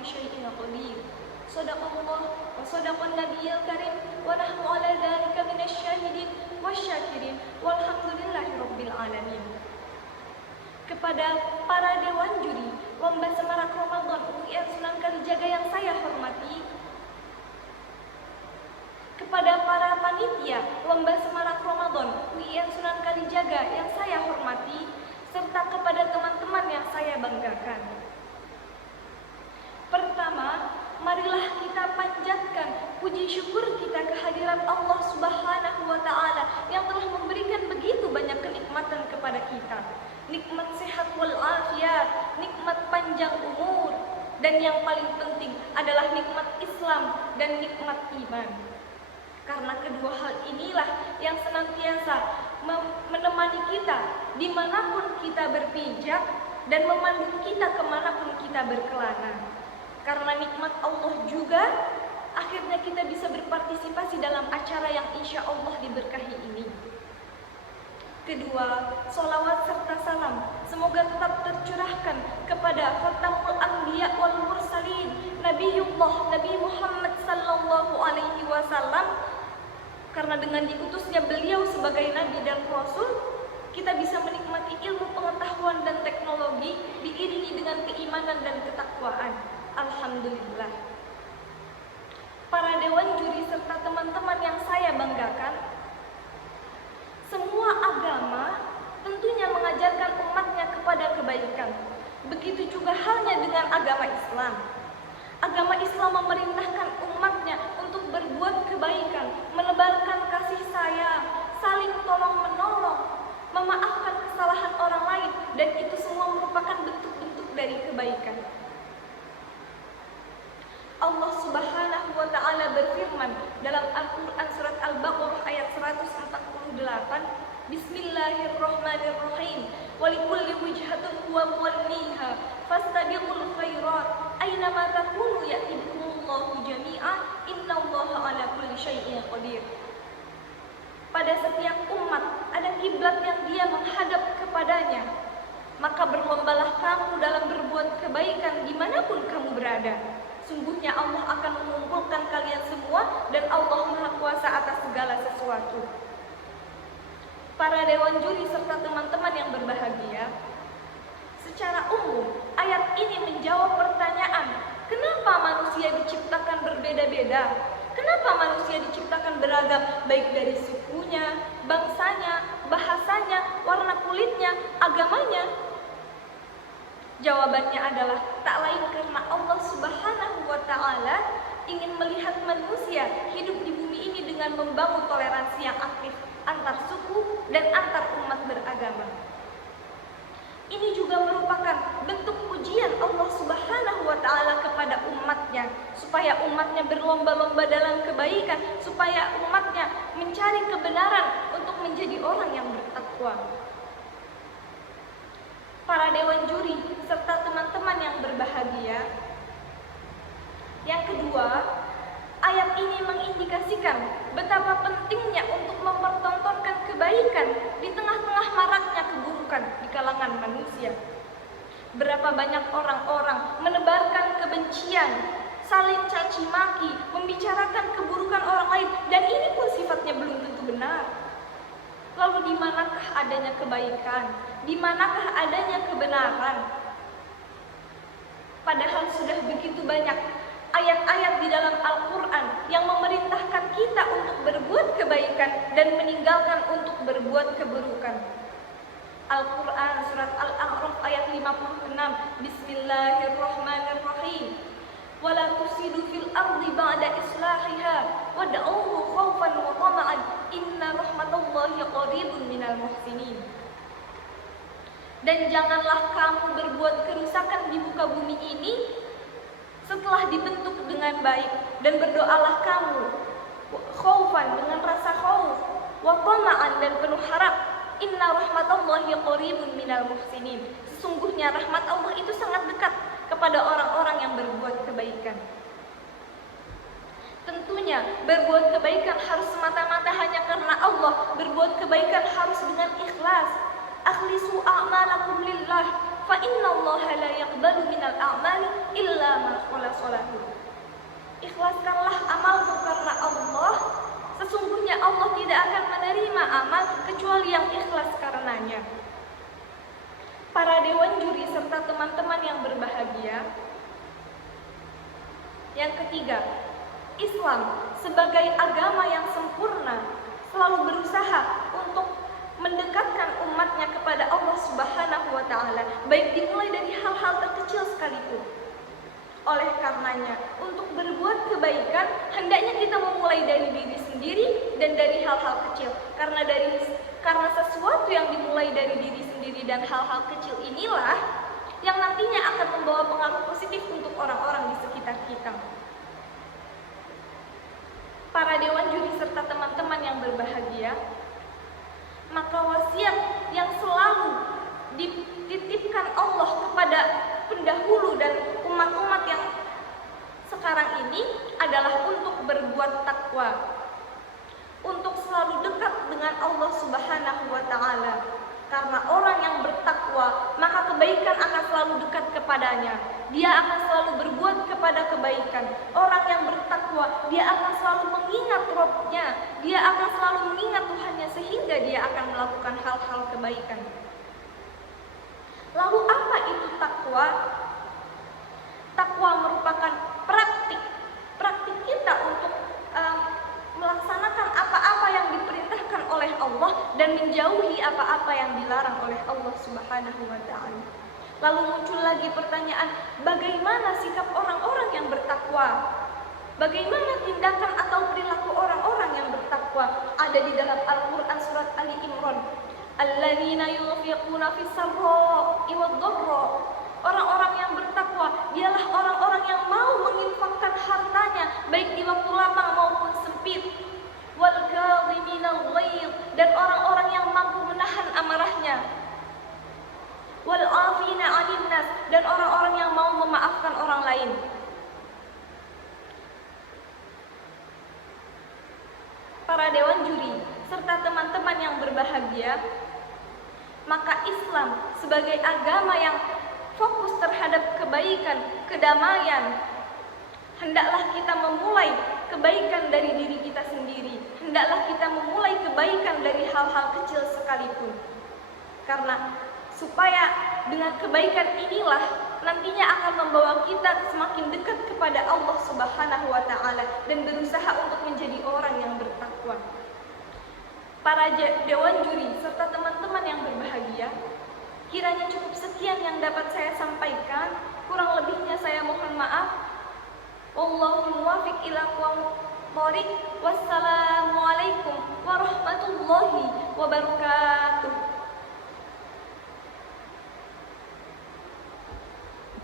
kulli syai'in qadir. Shadaqallah wa shadaqan nabiyil karim wa nahnu ala dzalika minasyahidin wasyakirin walhamdulillahi rabbil alamin. Kepada para dewan juri Lomba Semarak Ramadan UIN Sunan Kalijaga yang saya hormati, kepada para panitia Lomba Semarak Ramadan UIN Sunan Kalijaga yang saya hormati, serta kepada teman-teman yang saya banggakan. Pertama, marilah kita panjatkan puji syukur kita kehadirat Allah Subhanahu wa Ta'ala yang telah memberikan begitu banyak kenikmatan kepada kita. Nikmat sehat wal afiat, nikmat panjang umur, dan yang paling penting adalah nikmat Islam dan nikmat iman. Karena kedua hal inilah yang senantiasa menemani kita dimanapun kita berpijak dan memandu kita kemanapun kita berkelana. Karena nikmat Allah juga, akhirnya kita bisa berpartisipasi dalam acara yang insya Allah diberkahi ini. Kedua, sholawat serta salam semoga tetap tercurahkan kepada Khatamul Anbiya wal Mursalin Nabi Muhammad sallallahu alaihi wasallam, karena dengan diutusnya beliau sebagai nabi dan rasul, kita bisa menikmati ilmu pengetahuan dan teknologi diiringi dengan keimanan dan ketakwaan. Alhamdulillah. Para dewan juri serta teman-teman yang saya banggakan, semua agama tentunya mengajarkan umatnya kepada kebaikan. Begitu juga halnya dengan agama Islam. Agama Islam memerintahkan umatnya untuk berbuat kebaikan, menebarkan kasih sayang, saling tolong-menolong, memaafkan kesalahan orang lain, dan itu semua merupakan bentuk-bentuk dari kebaikan. Allah Subhanahu wa Ta'ala berfirman dalam Al-Quran surat Al-Baqarah ayat 148, Bismillahirrahmanirrahim, walikulli wijhatun huwa muwalliha fastabiqul khairat aynama takunu ya'tikumullahu jami'a innallaha ala kulli syai'in qadir. Pada setiap umat ada kiblat yang dia menghadap kepadanya, maka berlombalah kamu dalam berbuat kebaikan dimanapun kamu berada. Sungguhnya Allah akan mengumpulkan kalian semua dan Allah Maha Kuasa atas segala sesuatu. Para dewan juri serta teman-teman yang berbahagia, secara umum ayat ini menjawab pertanyaan, kenapa manusia diciptakan berbeda-beda? Kenapa manusia diciptakan beragam, baik dari sukunya, bangsanya, bahasanya, warna kulitnya, agamanya? Jawabannya adalah tak lain karena Allah Subhanahu wa Ta'ala ingin melihat manusia hidup di bumi ini dengan membangun toleransi yang aktif antar suku dan antar umat beragama. Ini juga merupakan bentuk ujian Allah Subhanahu wa Ta'ala kepada umatnya, supaya umatnya berlomba-lomba dalam kebaikan, supaya umatnya mencari kebenaran untuk menjadi orang yang bertakwa. Para dewan juri serta teman-teman yang berbahagia, yang kedua, ayat ini mengindikasikan betapa pentingnya untuk mempertontonkan kebaikan di tengah-tengah maraknya keburukan di kalangan manusia. Berapa banyak orang-orang menebarkan kebencian, saling caci maki, membicarakan keburukan orang lain, dan ini pun sifatnya belum tentu benar. Lalu di manakah adanya kebaikan? Di manakah adanya kebenaran? Padahal sudah begitu banyak ayat-ayat di dalam Al-Quran yang memerintahkan kita untuk berbuat kebaikan dan meninggalkan untuk berbuat keburukan. Al-Quran surat Al-A'raf ayat 56, Bismillahirrahmanirrahim. وَلَا تُفْسِدُوا فِي الْأَرْضِ بَعْدَ إِصْلَاحِهَا وَادْعُوهُ خَوْفًا وَطَمَعًا إِنَّ رَحْمَتَ اللَّهِ قَرِيبٌ مِنَ الْمُحْسِنِينَ. Dan janganlah kamu berbuat kerusakan di muka bumi ini setelah dibentuk dengan baik, dan berdoalah kamu khaufan dengan rasa khauf, wa tama'an dan penuh harap. Inna rahmatallahi qaribun minal muhsinin. Sesungguhnya rahmat Allah itu sangat dekat kepada orang-orang yang berbuat kebaikan. Tentunya berbuat kebaikan harus semata-mata hanya karena Allah. Berbuat kebaikan harus dengan ikhlas. Akhlisu a'malakum lillah fa innallaha la yaqbalu minal a'mali illa ma khalas sholatu. Ikhlaskanlah amalmu karena Allah. Sesungguhnya Allah tidak akan menerima amal kecuali yang ikhlas karenanya. Para dewan juri serta teman-teman yang berbahagia. Yang ketiga, Islam sebagai agama yang sempurna selalu berusaha untuk mendekatkan umatnya kepada Allah Subhanahu wa Ta'ala, baik dimulai dari hal-hal terkecil sekalipun. Oleh karenanya, untuk berbuat kebaikan hendaknya kita memulai dari diri sendiri dan dari hal-hal kecil. Karena sesuatu yang dimulai dari diri sendiri dan hal-hal kecil inilah yang nantinya akan membawa pengaruh positif untuk orang-orang di sekitar kita. Para dewan juri serta teman-teman yang berbahagia, maka wasiat yang selalu dititipkan Allah kepada pendahulu dan umat-umat yang sekarang ini adalah untuk berbuat takwa, untuk selalu dekat dengan Allah Subhanahu wa Ta'ala. Karena orang yang bertakwa, maka kebaikan akan selalu dekat kepadanya. Dia akan selalu berbuat kepada kebaikan. Orang yang bertakwa, dia akan selalu mengingat Rabb-nya. Dia akan selalu mengingat Tuhannya sehingga dia akan melakukan hal-hal kebaikan. Lalu apa itu takwa? Takwa merupakan praktik kita untuk melaksanakan apa-apa yang diperintahkan oleh Allah dan menjauhi apa-apa yang dilarang oleh Allah Subhanahu wa Ta'ala. Lalu muncul lagi pertanyaan, bagaimana sikap orang-orang yang bertakwa? Bagaimana tindakan atau perilaku orang-orang yang bertakwa? Ada di dalam Al-Quran surat Ali Imran. Alladzina yunfiquna fis sarra'i wad-dharra. Orang-orang yang bertakwa dialah orang-orang yang mau menginfakkan hartanya baik di waktu lapang maupun sempit. Wal kadhiminal ghaidh, dan orang-orang yang mampu menahan amarahnya. Wal 'afina 'anil nas, dan orang-orang yang mau memaafkan orang lain. Para dewan juri serta teman-teman yang berbahagia, maka Islam sebagai agama yang fokus terhadap kebaikan, kedamaian, hendaklah kita memulai kebaikan dari diri kita sendiri. Hendaklah kita memulai kebaikan dari hal-hal kecil sekalipun. Karena supaya dengan kebaikan inilah nantinya akan membawa kita semakin dekat kepada Allah Subhanahu wa Ta'ala dan berusaha untuk menjadi orang yang bertakwa. Para dewan juri serta teman-teman yang berbahagia, kiranya cukup sekian yang dapat saya sampaikan. Kurang lebihnya saya mohon maaf. Wallahul muwaffiq ila aqwamit thoriq. Wassalamualaikum warahmatullahi wabarakatuh.